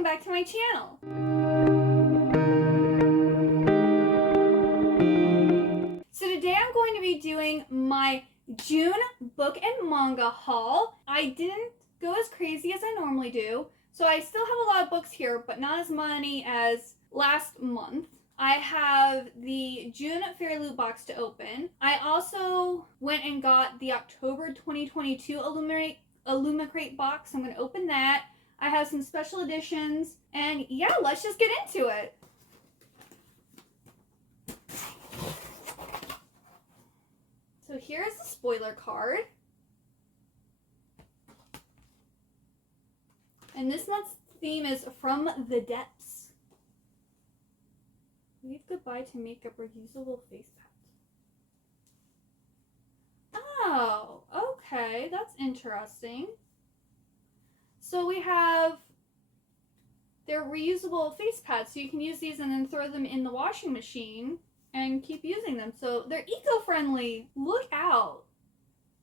welcome back to my channel. So today I'm going to be doing my June book and manga haul. I didn't go as crazy as I normally do, so I still have a lot of books here, but not as many as last month. I have the June Fairy Loot box to open. I also went and got the October 2022 Illumicrate box. I'm going to open that. I have some special editions, and yeah, let's just get into it. So here's the spoiler card. And this month's theme is From the Depths. Wave goodbye to makeup reusable face pads. Oh, okay, that's interesting. So we have their reusable face pads, so you can use these and then throw them in the washing machine and keep using them. So they're eco-friendly. Look out.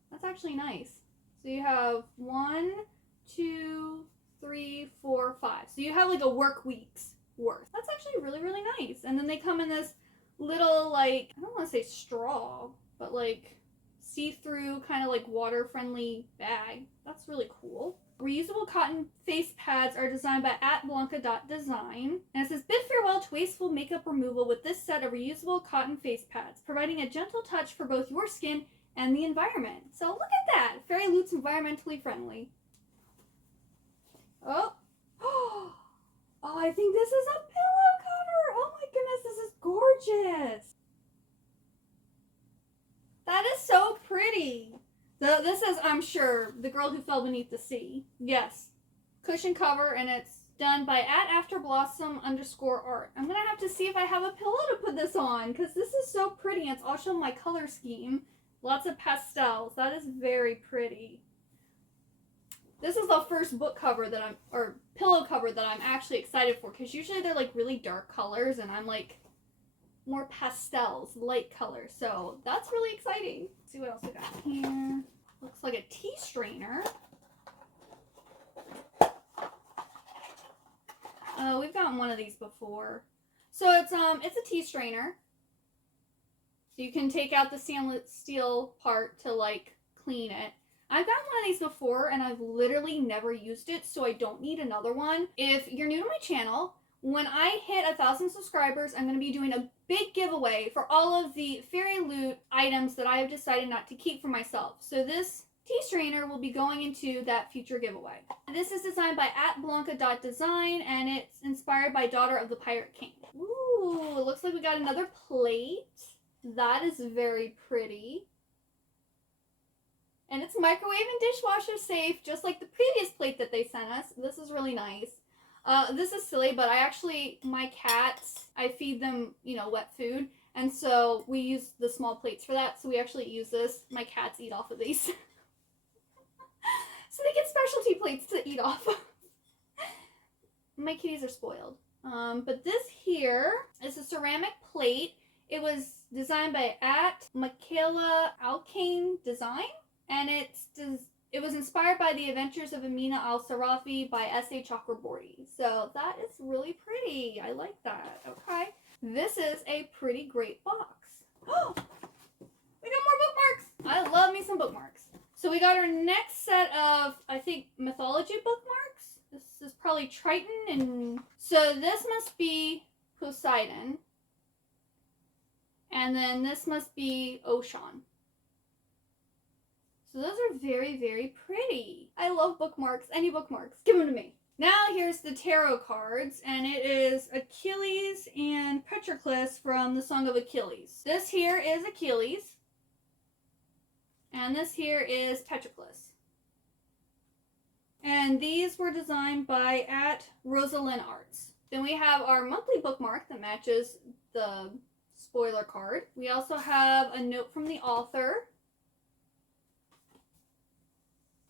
That's actually nice. So you have 1, 2, 3, 4, 5. So you have like a work week's worth. That's actually really, really nice. And then they come in this little, like, I don't want to say straw, but like see-through kind of like water-friendly bag. That's really cool. Reusable cotton face pads are designed by @blanca.design. And it says, bid farewell to wasteful makeup removal with this set of reusable cotton face pads, providing a gentle touch for both your skin and the environment. So look at that. Fairy Loot's environmentally friendly. Oh. Oh, I think this is a pillow cover. Oh my goodness, this is gorgeous. That is so pretty. This is, I'm sure, The Girl Who Fell Beneath the Sea. Yes. Cushion cover, and it's done by @afterblossom_art. I'm going to have to see if I have a pillow to put this on, because this is so pretty. It's also my color scheme. Lots of pastels. That is very pretty. This is the first book cover that or pillow cover that I'm actually excited for, because usually they're like really dark colors, and I'm like more pastels, light colors. So that's really exciting. Let's see what else we got here. Looks like a tea strainer. We've gotten one of these before. So it's a tea strainer. So you can take out the stainless steel part to like clean it. I've gotten one of these before and I've literally never used it, so I don't need another one. If you're new to my channel, when I hit 1,000 subscribers, I'm going to be doing a big giveaway for all of the Fairy Loot items that I have decided not to keep for myself. So this tea strainer will be going into that future giveaway. This is designed by @blanca.design, and it's inspired by Daughter of the Pirate King. Ooh, it looks like we got another plate. That is very pretty. And it's microwave and dishwasher safe, just like the previous plate that they sent us. This is really nice. This is silly, but my cats, I feed them, wet food. And so we use the small plates for that. So we actually use this. My cats eat off of these. So they get specialty plates to eat off. My kitties are spoiled. But this here is a ceramic plate. It was designed by @Michaela Alkane Design. And it was inspired by The Adventures of Amina Al-Sarafi by S.A. Chakraborty. So that is really pretty. I like that. Okay. This is a pretty great box. Oh, we got more bookmarks. I love me some bookmarks. So we got our next set of, I think, mythology bookmarks. This is probably Triton. And so this must be Poseidon. And then this must be Ocean. So those are very, very pretty. I love bookmarks. Any bookmarks, give them to me. Now here's the tarot cards, and it is Achilles and Patroclus from the Song of Achilles. This here is Achilles, and this here is Patroclus. And these were designed by @Rosalind Arts. Then we have our monthly bookmark that matches the spoiler card. We also have a note from the author.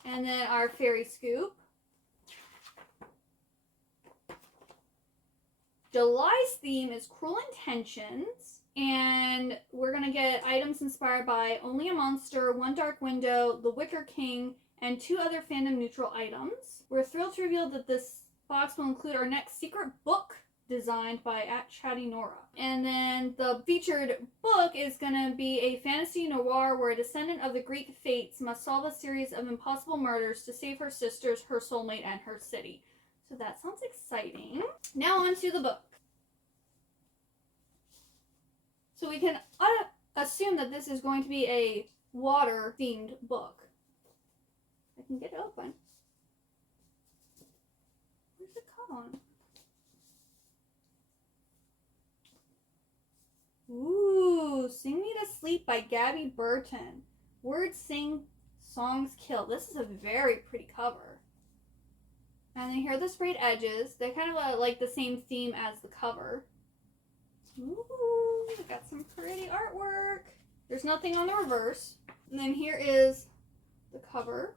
And then our fairy scoop. July's theme is Cruel Intentions. And we're going to get items inspired by Only a Monster, One Dark Window, The Wicker King, and 2 other fandom neutral items. We're thrilled to reveal that this box will include our next secret book designed by @ChattyNora. And then the featured book is going to be a fantasy noir where a descendant of the Greek fates must solve a series of impossible murders to save her sisters, her soulmate, and her city. So that sounds exciting. Now on to the book. So we can assume that this is going to be a water-themed book. I can get it open. Where's it gone? Ooh, Sing Me to Sleep by Gabby Burton. Words sing, songs kill. This is a very pretty cover. And then here are the sprayed edges. They're kind of like the same theme as the cover. Ooh, we got some pretty artwork. There's nothing on the reverse. And then here is the cover.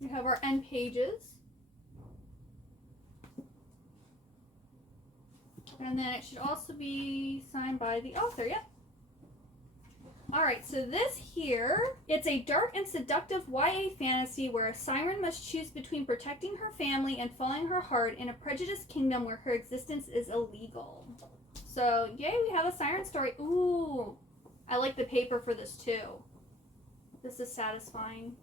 We have our end pages. And then it should also be signed by the author, yep. Alright, so this here, it's a dark and seductive YA fantasy where a siren must choose between protecting her family and following her heart in a prejudiced kingdom where her existence is illegal. So, yay, we have a siren story. Ooh, I like the paper for this too. This is satisfying.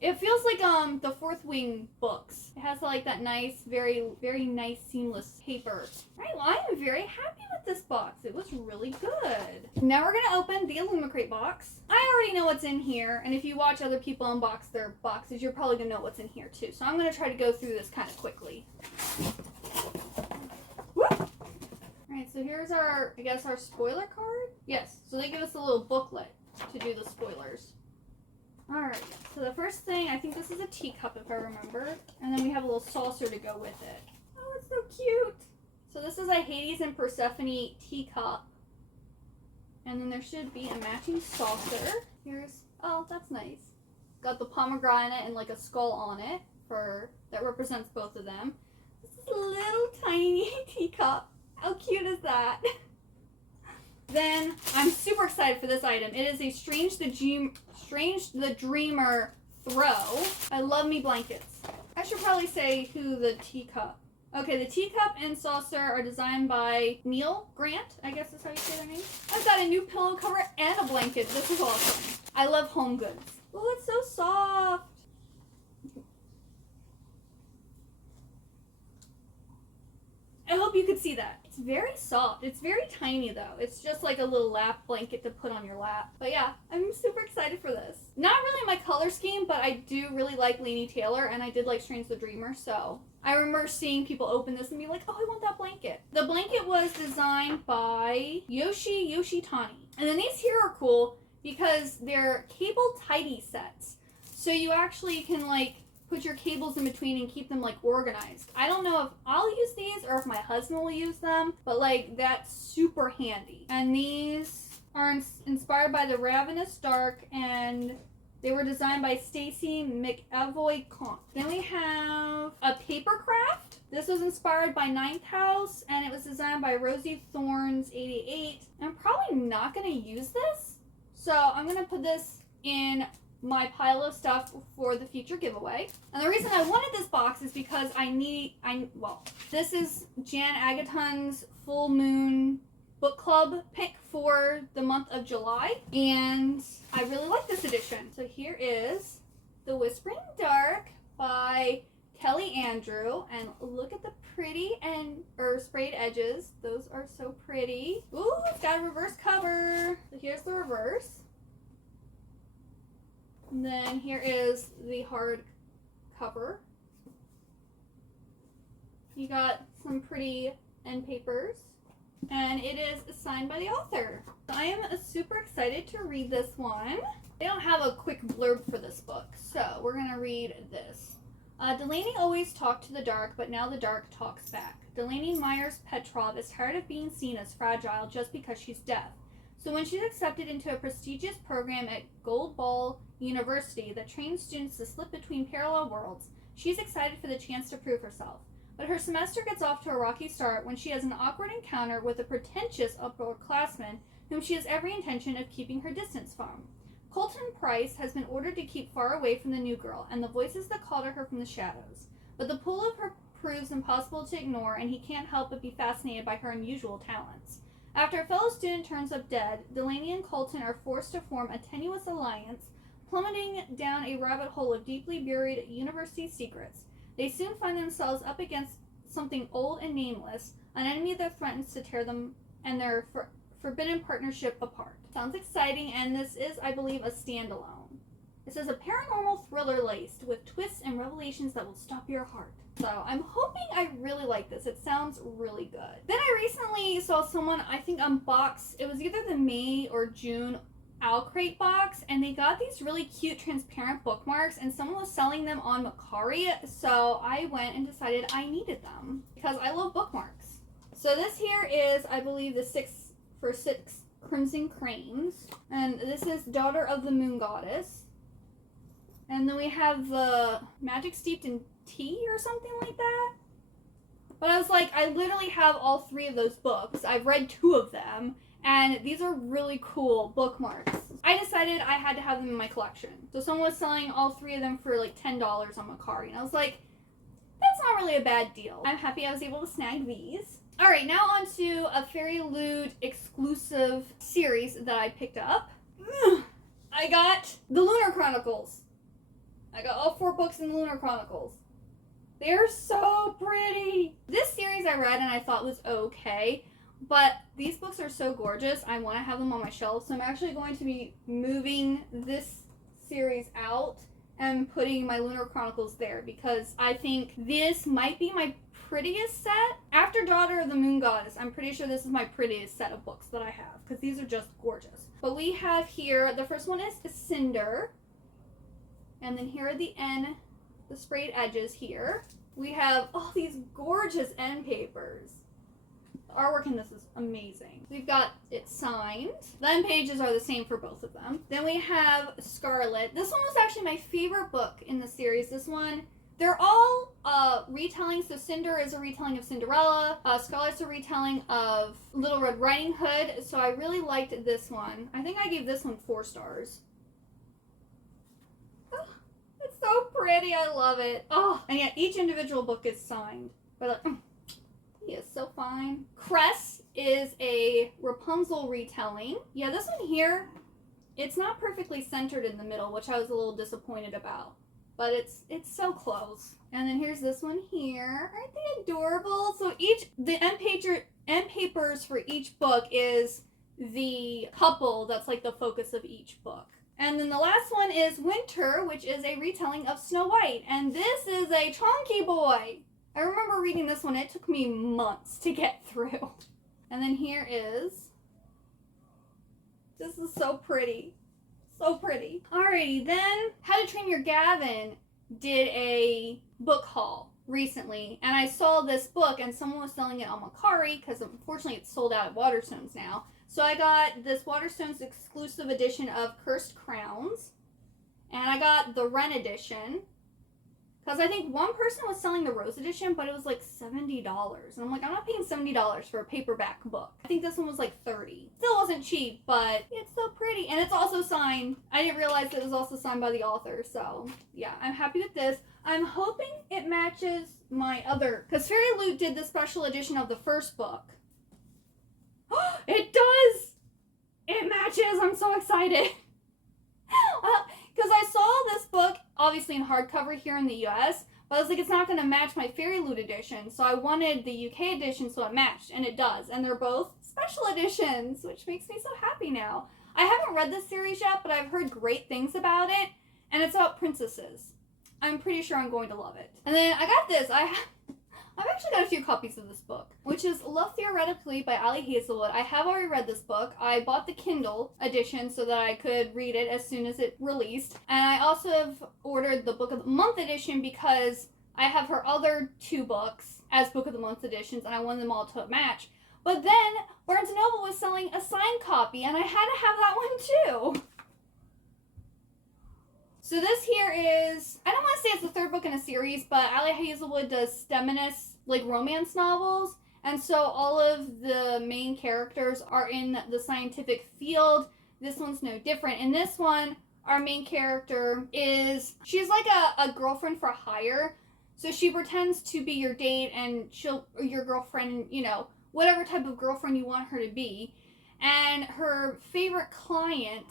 It feels like the Fourth Wing books. It has like that nice, very, very nice seamless paper. Alright, well I am very happy with this box. It was really good. Now we're gonna open the Illumicrate box. I already know what's in here, and if you watch other people unbox their boxes, you're probably gonna know what's in here too. So I'm gonna try to go through this kind of quickly. Alright, so here's our, I guess our spoiler card? Yes, so they give us a little booklet to do the spoilers. Alright, so the first thing, I think this is a teacup if I remember. And then we have a little saucer to go with it. Oh, it's so cute! So this is a Hades and Persephone teacup. And then there should be a matching saucer. Here's, oh, that's nice. Got the pomegranate and like a skull on it that represents both of them. This is a little tiny teacup. How cute is that? Then I'm super excited for this item. It is a Strange the Dreamer throw. I love me blankets. I should probably say who the teacup. Okay, the teacup and saucer are designed by Neil Grant. I guess is how you say their name. I've got a new pillow cover and a blanket. This is awesome. I love home goods. Oh, it's so soft. I hope you could see that. It's very soft. It's very tiny though. It's just like a little lap blanket to put on your lap. But yeah, I'm super excited for this. Not really my color scheme, but I do really like Laini Taylor, and I did like Strange the Dreamer, so I remember seeing people open this and be like, oh, I want that blanket. The blanket was designed by Yoshitani. And then these here are cool because they're cable tidy sets. So you actually can like put your cables in between and keep them like organized. I don't know if I'll use these or if my husband will use them, but like that's super handy. And these are inspired by the Ravenous Dark, and they were designed by Stacy McEvoy-Conk. Then we have a paper craft. This was inspired by Ninth House, and it was designed by Rosie Thorns 88. I'm probably not going to use this, so I'm going to put this in my pile of stuff for the future giveaway. And the reason I wanted this box is because this is Jan Agaton's Full Moon book club pick for the month of July, and I really like this edition. So here is The Whispering Dark by Kelly Andrew, and look at the pretty sprayed edges. Those are so pretty. Ooh, it's got a reverse cover. So here's the reverse. And then here is the hard cover. You got some pretty end papers, and it is signed by the author. I am super excited to read this one. They don't have a quick blurb for this book, so we're gonna read this. Delaney always talked to the dark, but now the dark talks back. Delaney Myers Petrov is tired of being seen as fragile just because she's deaf. So when she's accepted into a prestigious program at Gold Ball University that trains students to slip between parallel worlds, she's excited for the chance to prove herself. But her semester gets off to a rocky start when she has an awkward encounter with a pretentious upperclassman whom she has every intention of keeping her distance from. Colton Price has been ordered to keep far away from the new girl and the voices that call to her from the shadows. But the pull of her proves impossible to ignore, and he can't help but be fascinated by her unusual talents. After a fellow student turns up dead, Delaney and Colton are forced to form a tenuous alliance, plummeting down a rabbit hole of deeply buried university secrets. They soon find themselves up against something old and nameless, an enemy that threatens to tear them and their forbidden partnership apart. Sounds exciting, and this is, I believe, a standalone. It says a paranormal thriller laced with twists and revelations that will stop your heart. So I'm hoping I really like this. It sounds really good. Then I recently saw someone, I think, unbox, it was either the May or June Owl Crate box, and they got these really cute transparent bookmarks, and someone was selling them on Mercari, so I went and decided I needed them because I love bookmarks. So this here is, I believe, the 6 Crimson Cranes, and this is Daughter of the Moon Goddess. And then we have the Magic Steeped in Tea or something like that. But I was like, I literally have all 3 of those books. I've read 2 of them, and these are really cool bookmarks. I decided I had to have them in my collection. So someone was selling all 3 of them for like $10 on Mercari, and I was like, that's not really a bad deal. I'm happy I was able to snag these. Alright, now on to a Fairy Loot exclusive series that I picked up. I got the Lunar Chronicles. I got all 4 books in the Lunar Chronicles. They're so pretty. This series I read and I thought was okay, but these books are so gorgeous. I want to have them on my shelf, so I'm actually going to be moving this series out and putting my Lunar Chronicles there because I think this might be my prettiest set. After Daughter of the Moon Goddess, I'm pretty sure this is my prettiest set of books that I have because these are just gorgeous. But we have here, the first one is Cinder, and then here are the sprayed edges here. We have all these gorgeous end papers. The artwork in this is amazing. We've got it signed. The end pages are the same for both of them. Then we have Scarlet. This one was actually my favorite book in the series. This one, they're all retellings. So Cinder is a retelling of Cinderella. Scarlet's a retelling of Little Red Riding Hood. So I really liked this one. I think I gave this one 4 stars. Oh, it's so pretty. I love it. Oh, and yet each individual book is signed. But he is so fine. Cress is a Rapunzel retelling. Yeah, this one here, it's not perfectly centered in the middle, which I was a little disappointed about. But it's so close. And then here's this one here. Aren't they adorable? So the end papers for each book is the couple that's like the focus of each book. And then the last one is Winter, which is a retelling of Snow White. And this is a chonky boy. I remember reading this one. It took me months to get through. And then here is... This is so pretty. So pretty. Alrighty, then How to Train Your Gavin did a book haul recently. And I saw this book and someone was selling it on Mercari because unfortunately it's sold out at Waterstones now. So I got this Waterstones exclusive edition of Cursed Crowns. And I got the Ren edition. Because I think one person was selling the Rose edition, but it was like $70. And I'm like, I'm not paying $70 for a paperback book. I think this one was like $30. Still wasn't cheap, but it's so pretty. And it's also signed. I didn't realize it was also signed by the author. So yeah, I'm happy with this. I'm hoping it matches my other, because Fairy Loot did the special edition of the first book. It does! It matches! I'm so excited. Because I saw this book, obviously in hardcover here in the US, but I was like, it's not going to match my Fairy Loot edition, so I wanted the UK edition so it matched, and it does. And they're both special editions, which makes me so happy now. I haven't read this series yet, but I've heard great things about it, and it's about princesses. I'm pretty sure I'm going to love it. And then I got this. I've actually got a few copies of this book, which is Love Theoretically by Ali Hazelwood. I have already read this book. I bought the Kindle edition so that I could read it as soon as it released. And I also have ordered the Book of the Month edition because I have her other 2 books as Book of the Month editions, and I wanted them all to match. But then Barnes & Noble was selling a signed copy, and I had to have that one too. So this here is, I don't want to say it's the 3rd book in a series, but Ali Hazelwood does feminist, like, romance novels. And so all of the main characters are in the scientific field. This one's no different. In this one, our main character she's like a girlfriend for hire. So she pretends to be your date and your girlfriend, you know, whatever type of girlfriend you want her to be. And her favorite client,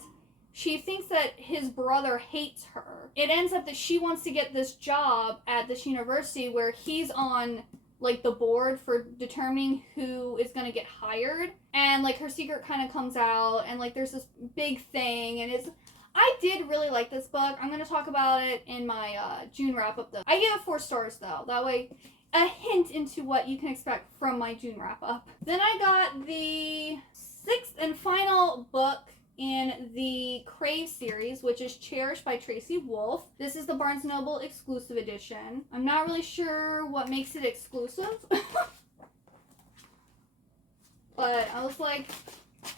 she thinks that his brother hates her. It ends up that she wants to get this job at this university where he's on like the board for determining who is going to get hired. And like her secret kind of comes out and like there's this big thing and I did really like this book. I'm going to talk about it in my June wrap-up though. I gave it 4 stars though. That way, a hint into what you can expect from my June wrap-up. Then I got the 6th and final book in the Crave series, which is Cherished by Tracy Wolff. This is the Barnes & Noble exclusive edition. I'm not really sure what makes it exclusive. But I was like,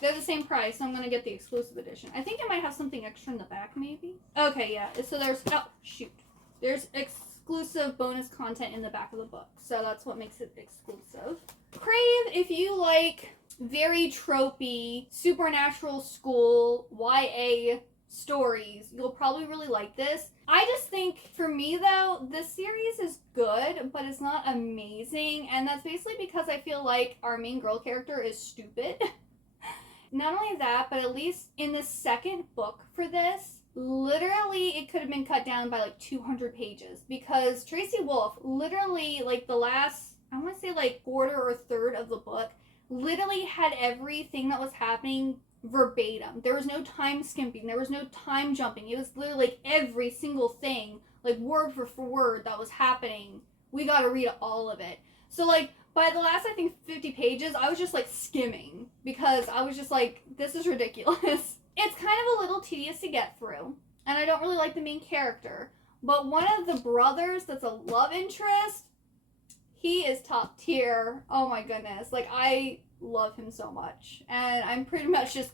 they're the same price, so I'm going to get the exclusive edition. I think it might have something extra in the back, maybe. Okay, yeah. So there's exclusive bonus content in the back of the book. So that's what makes it exclusive. Crave, if you like very tropey, supernatural school, YA stories, you'll probably really like this. I just think, for me though, this series is good, but it's not amazing. And that's basically because I feel like our main girl character is stupid. Not only that, but at least in the second book for this, literally it could have been cut down by like 200 pages because Tracy Wolff literally like the last, I want to say like quarter or third of the book literally had everything that was happening verbatim. There was no time skimping. There was no time jumping. It was literally like every single thing, like word for word that was happening. We got to read all of it. So like by the last, I think 50 pages, I was just like skimming because I was just like, this is ridiculous. It's kind of a little tedious to get through, and I don't really like the main character. But one of the brothers that's a love interest, he is top tier. Oh my goodness. Like, I love him so much. And I'm pretty much just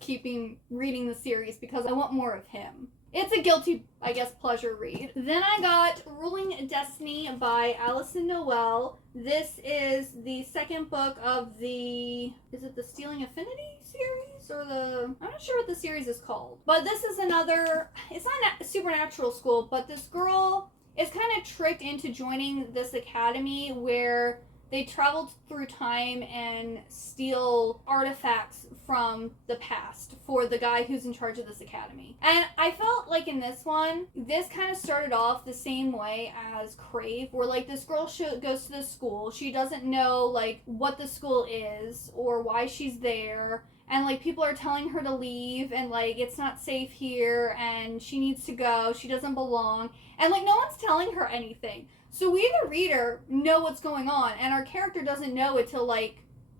reading the series because I want more of him. It's a guilty, I guess, pleasure read. Then I got Ruling Destiny by Alison Noel. This is the second book of is it the Stealing Affinity series? Or I'm not sure what the series is called. But this is another, it's not a supernatural school, but this girl is kind of tricked into joining this academy where they traveled through time and steal artifacts from the past for the guy who's in charge of this academy. And I felt like in this one, this kind of started off the same way as Crave, where like this girl goes to the school. She doesn't know like what the school is or why she's there. And like people are telling her to leave and like it's not safe here and she needs to go. She doesn't belong. And like no one's telling her anything. So we, the reader, know what's going on, and our character doesn't know it till like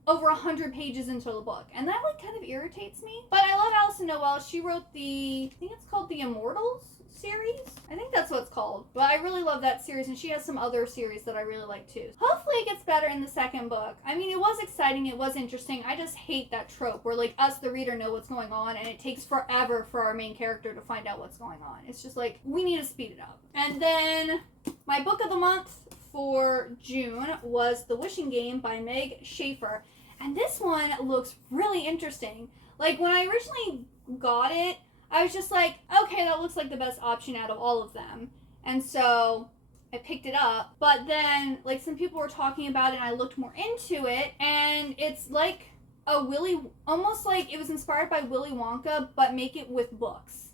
over 100 pages into the book, and that like kind of irritates me. But I love Alison Noel. She wrote I think it's called the Immortals series. I think that's what it's called. But I really love that series, and she has some other series that I really like too. Hopefully it gets better in the second book. I mean, it was exciting, it was interesting. I just hate that trope where like us, the reader, know what's going on, and it takes forever for our main character to find out what's going on. It's just like, we need to speed it up. And then my book of the month for June was The Wishing Game by Meg Schaefer. And this one looks really interesting. Like, when I originally got it, I was just like, okay, that looks like the best option out of all of them. And so I picked it up. But then, like, some people were talking about it, and I looked more into it. And it's like almost like it was inspired by Willy Wonka, but make it with books.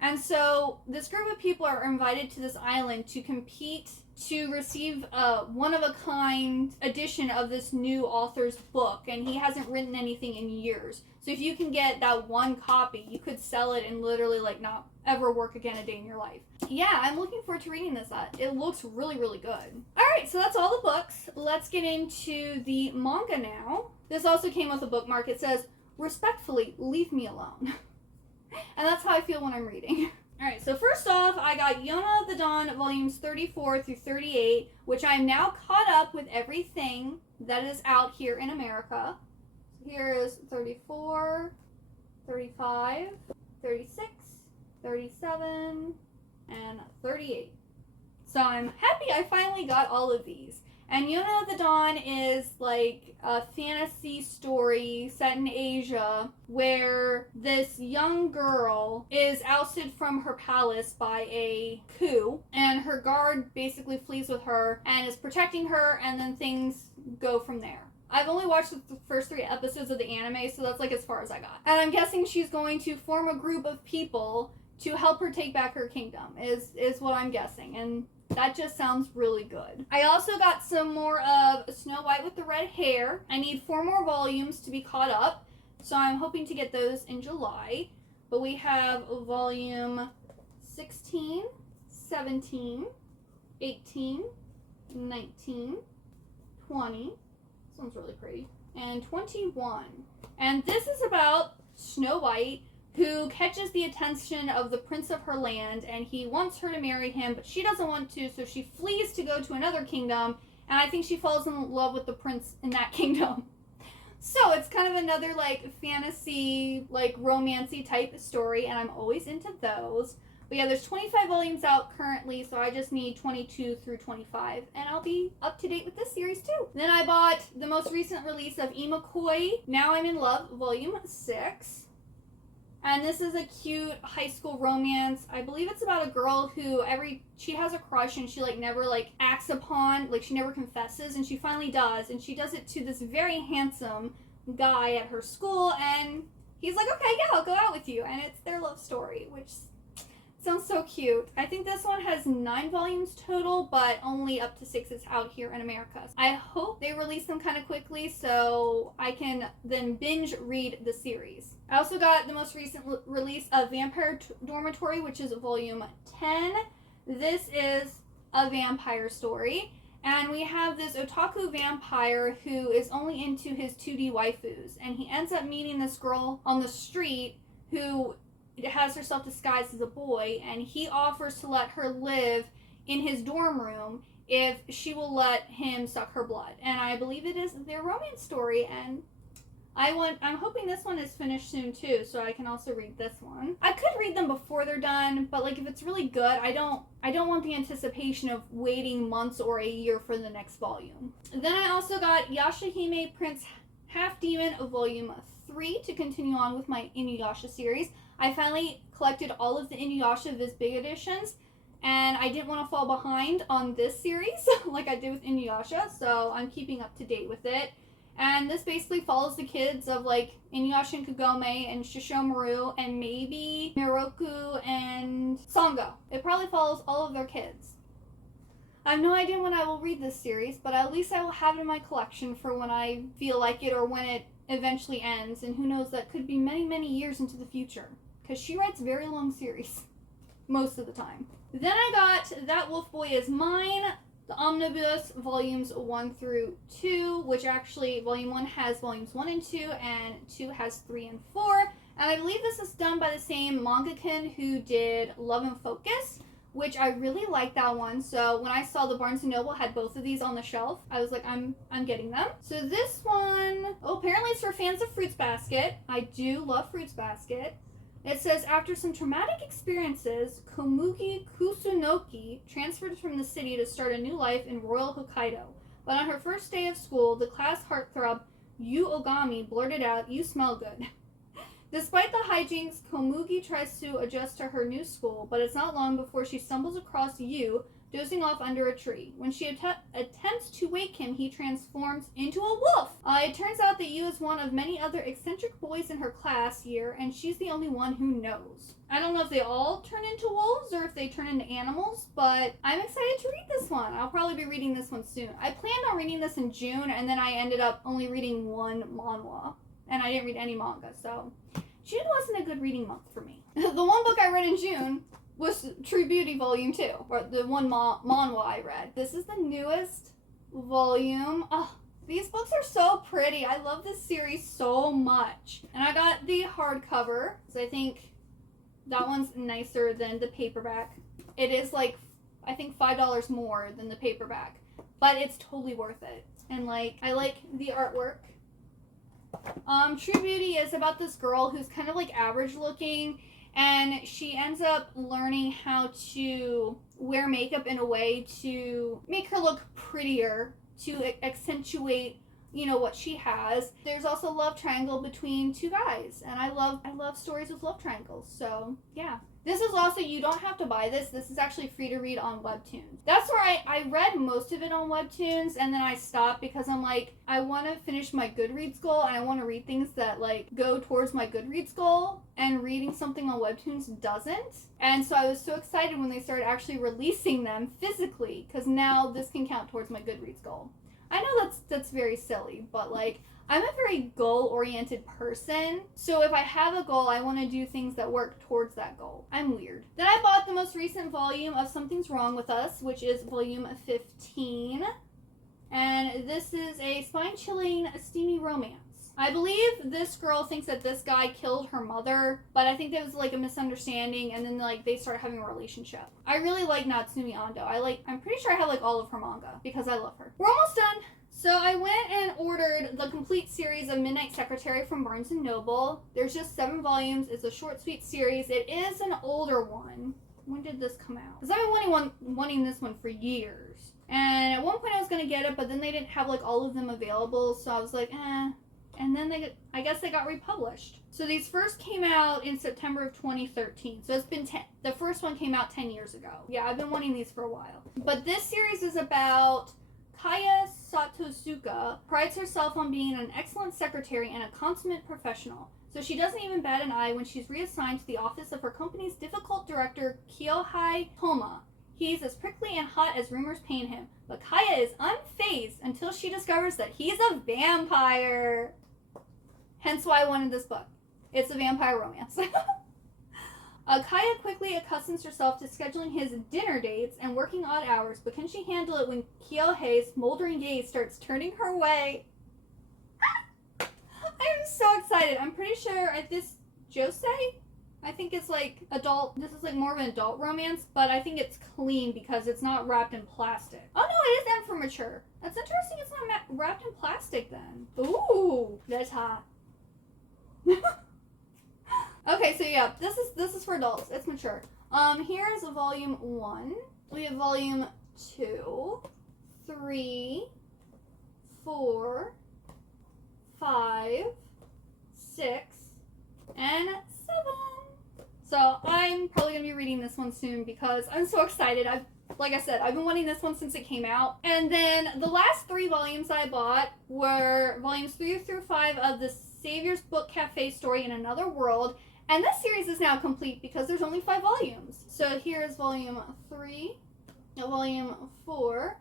And so this group of people are invited to this island to compete to receive a one-of-a-kind edition of this new author's book, and he hasn't written anything in years. So if you can get that one copy, you could sell it and literally like not ever work again a day in your life. Yeah, I'm looking forward to reading this. It looks really, really good. Alright, so that's all the books. Let's get into the manga now. This also came with a bookmark. It says, "Respectfully, leave me alone." And that's how I feel when I'm reading. Alright, so first off, I got Yona of the Dawn volumes 34 through 38, which I am now caught up with everything that is out here in America. So here is 34, 35, 36, 37, and 38. So I'm happy I finally got all of these. And Yona of the Dawn is like a fantasy story set in Asia where this young girl is ousted from her palace by a coup, and her guard basically flees with her and is protecting her, and then things go from there. I've only watched the first 3 episodes of the anime, so that's like as far as I got. And I'm guessing she's going to form a group of people to help her take back her kingdom, is what I'm guessing. And that just sounds really good. I also got some more of Snow White with the Red Hair. I need 4 more volumes to be caught up, so I'm hoping to get those in July. But we have volume 16, 17, 18, 19, 20. This one's really pretty. And 21. And this is about Snow White, who catches the attention of the prince of her land, and he wants her to marry him, but she doesn't want to, so she flees to go to another kingdom, and I think she falls in love with the prince in that kingdom. So it's kind of another like fantasy, like romancy type story, and I'm always into those. But yeah, there's 25 volumes out currently, so I just need 22 through 25, and I'll be up to date with this series too. Then I bought the most recent release of Imakoi, Now I'm in Love, Volume 6. And this is a cute high school romance. I believe it's about a girl who she has a crush, and she like never like acts upon, like she never confesses, and she finally does, and she does it to this very handsome guy at her school, and he's like, okay, yeah, I'll go out with you, and it's their love story, which sounds so cute. I think this one has 9 volumes total, but only up to 6 is out here in America. I hope they release them kind of quickly so I can then binge read the series. I also got the most recent release of Vampire Dormitory, which is volume 10. This is a vampire story, and we have this otaku vampire who is only into his 2D waifus, and he ends up meeting this girl on the street who has herself disguised as a boy, and he offers to let her live in his dorm room if she will let him suck her blood. And I believe it is their romance story, and I'm hoping this one is finished soon too, so I can also read this one. I could read them before they're done, but like if it's really good, I don't want the anticipation of waiting months or a year for the next volume. Then I also got Yashahime Prince Half Demon Volume 3 to continue on with my Inuyasha series. I finally collected all of the Inuyasha Viz Big editions, and I didn't want to fall behind on this series like I did with Inuyasha, so I'm keeping up to date with it. And this basically follows the kids of like Inuyasha and Kagome and Shishomaru and maybe Miroku and Sango. It probably follows all of their kids. I have no idea when I will read this series, but at least I will have it in my collection for when I feel like it or when it eventually ends, and who knows, that could be many, many years into the future, because she writes very long series most of the time. Then I got That Wolf Boy Is Mine, the omnibus volumes 1 through 2, which actually volume 1 has volumes 1 and 2, and 2 has 3 and 4, and I believe this is done by the same mangaka who did Love and Focus, which I really like that one. So when I saw the Barnes & Noble had both of these on the shelf, I was like, I'm getting them. So this one, apparently it's for fans of Fruits Basket. I do love Fruits Basket. It says, after some traumatic experiences, Komugi Kusunoki transferred from the city to start a new life in Royal Hokkaido. But on her first day of school, the class heartthrob Yu Ogami blurted out, "You smell good." Despite the hijinks, Komugi tries to adjust to her new school, but it's not long before she stumbles across Yu dozing off under a tree. When she attempts to wake him, he transforms into a wolf. It turns out that Yu is one of many other eccentric boys in her class year, and she's the only one who knows. I don't know if they all turn into wolves or if they turn into animals, but I'm excited to read this one. I'll probably be reading this one soon. I planned on reading this in June, and then I ended up only reading one manhwa, and I didn't read any manga, so June wasn't a good reading month for me. The one book I read in June was True Beauty Volume 2, or the one manhwa I read. This is the newest volume. Oh, these books are so pretty. I love this series so much. And I got the hardcover, because I think that one's nicer than the paperback. It is like, I think $5 more than the paperback, but it's totally worth it. And like, I like the artwork. True Beauty is about this girl who's kind of like average looking, and she ends up learning how to wear makeup in a way to make her look prettier to accentuate, you know, what she has. There's also a love triangle between two guys, and I love stories with love triangles. So yeah. This is also, you don't have to buy this. This is actually free to read on Webtoons. That's where I read most of it on Webtoons, and then I stopped because I'm like, I want to finish my Goodreads goal, and I want to read things that like go towards my Goodreads goal, and reading something on Webtoons doesn't. And so I was so excited when they started actually releasing them physically, because now this can count towards my Goodreads goal. I know that's very silly, but like, I'm a very goal-oriented person, so if I have a goal, I want to do things that work towards that goal. I'm weird. Then I bought the most recent volume of Something's Wrong with Us, which is volume 15, and this is a spine-chilling, steamy romance. I believe this girl thinks that this guy killed her mother, but I think that was like a misunderstanding, and then like they start having a relationship. I really like Natsumi Ando. I'm pretty sure I have like all of her manga because I love her. We're almost done. So I went and ordered the complete series of Midnight Secretary from Barnes & Noble. There's just 7 volumes. It's a short, sweet series. It is an older one. When did this come out? Because I've been wanting this one for years. And at one point I was going to get it, but then they didn't have like all of them available, so I was like, eh. And then I guess they got republished. So these first came out in September of 2013. So it's been the first one came out 10 years ago. Yeah, I've been wanting these for a while. But this series is about Kaya Satosuka prides herself on being an excellent secretary and a consummate professional, so she doesn't even bat an eye when she's reassigned to the office of her company's difficult director, Kyohei Toma. He's as prickly and hot as rumors paint him, but Kaya is unfazed until she discovers that he's a vampire. Hence why I wanted this book. It's a vampire romance. Kaya quickly accustoms herself to scheduling his dinner dates and working odd hours, but can she handle it when Kyohei's smoldering gaze starts turning her way? I am so excited. I'm pretty sure at this josei, I think it's like adult, this is like more of an adult romance, but I think it's clean because it's not wrapped in plastic. Oh no, it is M for mature. That's interesting, it's not wrapped in plastic then. Ooh, that's hot. Okay, so yeah, this is for adults. It's mature. Here is volume 1. We have volume 2, 3, 4, 5, 6, and 7. So I'm probably gonna be reading this one soon because I'm so excited. Like I said, I've been wanting this one since it came out. And then the last 3 volumes I bought were volumes 3 through 5 of the Savior's Book Cafe story in Another World. And this series is now complete because there's only 5 volumes. So here's volume 3, volume 4,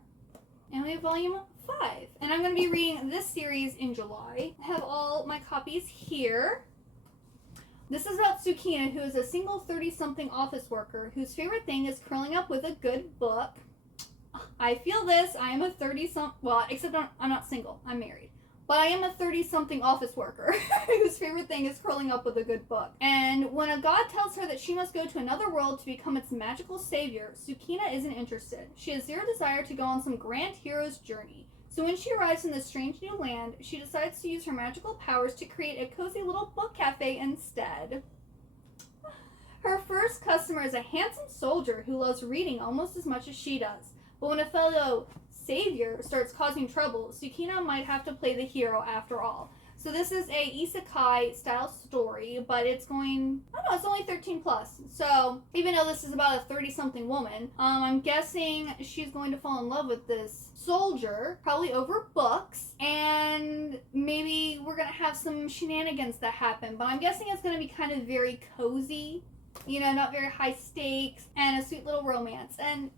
and we have volume 5. And I'm going to be reading this series in July. I have all my copies here. This is about Tsukina, who is a single 30-something office worker whose favorite thing is curling up with a good book. I feel this. I am a 30-something, well, except I'm not single. I'm married. But I am a 30-something office worker whose favorite thing is curling up with a good book. And when a god tells her that she must go to another world to become its magical savior, Tsukina isn't interested. She has zero desire to go on some grand hero's journey. So when she arrives in this strange new land, she decides to use her magical powers to create a cozy little book cafe instead. Her first customer is a handsome soldier who loves reading almost as much as she does. But when a fellow savior starts causing trouble, Tsukina might have to play the hero after all. So this is a isekai style story, but it's going, I don't know, it's only 13 plus. So even though this is about a 30-something woman, I'm guessing she's going to fall in love with this soldier, probably over books, and maybe we're going to have some shenanigans that happen. But I'm guessing it's going to be kind of very cozy, you know, not very high stakes, and a sweet little romance. And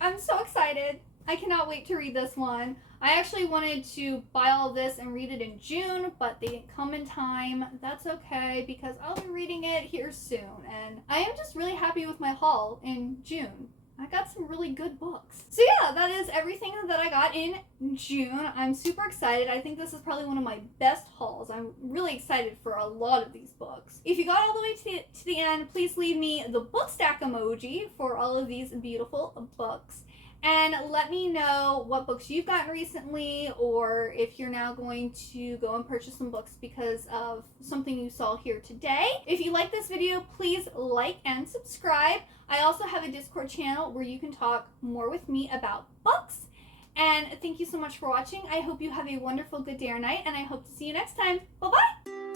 I'm so excited. I cannot wait to read this one. I actually wanted to buy all this and read it in June, but they didn't come in time. That's okay, because I'll be reading it here soon. And I am just really happy with my haul in June. I got some really good books. So yeah, that is everything that I got in June. I'm super excited. I think this is probably one of my best hauls. I'm really excited for a lot of these books. If you got all the way to the end, please leave me the book stack emoji for all of these beautiful books. And let me know what books you've gotten recently, or if you're now going to go and purchase some books because of something you saw here today. If you like this video, please like and subscribe. I also have a Discord channel where you can talk more with me about books. And thank you so much for watching. I hope you have a wonderful good day or night, and I hope to see you next time. Bye-bye!